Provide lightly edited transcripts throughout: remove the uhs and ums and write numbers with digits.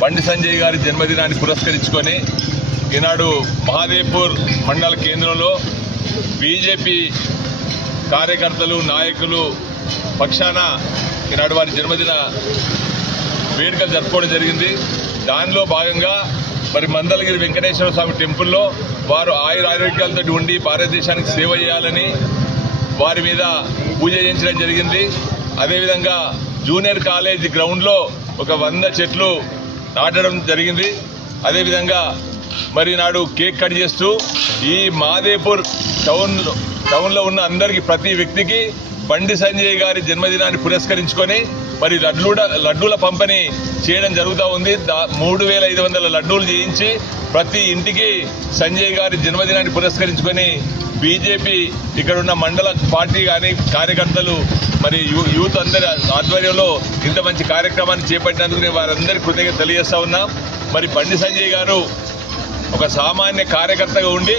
బండి సంజయ్ గారి జన్మదినాన్ని పురస్కరించుకొని ఈనాడు మహాదేవ్పూర్ మండల కేంద్రంలో బీజేపీ కార్యకర్తలు నాయకులు పక్షాన ఈనాడు వారి జన్మదిన వేడుకలు జరుపుకోవడం జరిగింది. దానిలో భాగంగా మరి మందలగిరి వెంకటేశ్వర స్వామి టెంపుల్లో వారు ఆరోగ్యాలతో ఉండి భారతదేశానికి సేవ చేయాలని వారి మీద పూజ చేయించడం జరిగింది. అదేవిధంగా జూనియర్ కాలేజ్ గ్రౌండ్లో ఒక 100 చెట్లు నాటడం జరిగింది. అదేవిధంగా మరి నాడు కేక్ కట్ చేస్తూ ఈ మహాదేవ్పూర్ టౌన్లో ఉన్న అందరికీ ప్రతి వ్యక్తికి బండి సంజయ్ గారి జన్మదినాన్ని పురస్కరించుకొని మరి లడ్డూల పంపిణీ చేయడం జరుగుతూ ఉంది. 3500 లడ్డూలు చేయించి ప్రతి ఇంటికి సంజయ్ గారి జన్మదినాన్ని పురస్కరించుకొని బీజేపీ ఇక్కడ ఉన్న మండల పార్టీ కానీ కార్యకర్తలు మరి యూత్ అందరి ఆధ్వర్యంలో ఇంత మంచి కార్యక్రమాన్ని చేపట్టినందుకు వారందరికీ కృతజ్ఞత తెలియజేస్తా ఉన్నాం. మరి బండి సంజయ్ గారు ఒక సామాన్య కార్యకర్తగా ఉండి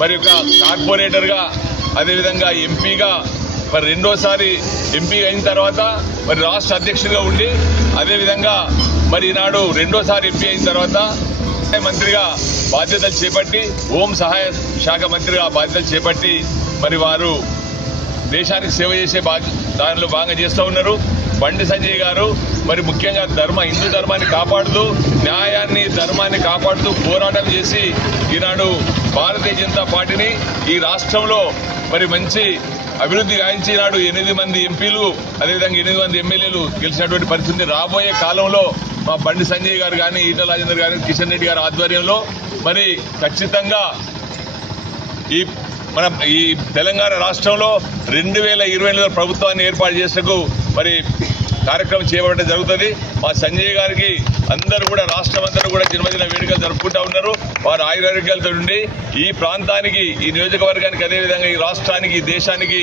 మరి ఒక కార్పొరేటర్గా అదేవిధంగా ఎంపీగా మరి రెండోసారి ఎంపీ అయిన తర్వాత మరి రాష్ట్ర అధ్యక్షుడిగా ఉండి అదేవిధంగా మరి ఈనాడు రెండోసారి ఎంపీ అయిన తర్వాత మంత్రిగా బాధ్యతలు చేపట్టి హోం సహాయ శాఖ మంత్రిగా బాధ్యతలు చేపట్టి మరి వారు దేశానికి సేవ చేసే దానిలో భాగంగా చేస్తూ ఉన్నారు. బండి సంజయ్ గారు మరి ముఖ్యంగా హిందూ ధర్మాన్ని కాపాడుతూ న్యాయాన్ని ధర్మాన్ని కాపాడుతూ పోరాటం చేసి ఈనాడు భారతీయ జనతా పార్టీని ఈ రాష్ట్రంలో మరి మంచి అభివృద్ధి గాయించి నాడు 8 మంది ఎంపీలు అదేవిధంగా 8 మంది ఎమ్మెల్యేలు గెలిచినటువంటి పరిస్థితి. రాబోయే కాలంలో మా బండి సంజయ్ గారు కానీ ఈటల రాజేందర్ గారు కిషన్ రెడ్డి గారి ఆధ్వర్యంలో మరి ఖచ్చితంగా ఈ తెలంగాణ రాష్ట్రంలో 2024 ప్రభుత్వాన్ని ఏర్పాటు చేసేందుకు మరి కార్యక్రమం చేపట్టడం జరుగుతుంది. మా సంజయ్ గారికి అందరూ కూడా రాష్ట్రం అందరూ కూడా జన్మదిన వేడుకలు జరుపుకుంటూ ఉన్నారు. వారు ఆయురారోగ్యాలతో ఉండి ఈ ప్రాంతానికి ఈ నియోజకవర్గానికి అదేవిధంగా ఈ రాష్ట్రానికి ఈ దేశానికి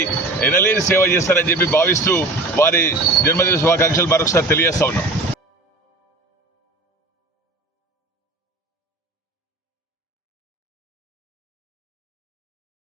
ఎనలేని సేవ చేస్తారని చెప్పి భావిస్తూ వారి జన్మదిన శుభాకాంక్షలు మరొకసారి తెలియజేస్తా ఉన్నాం.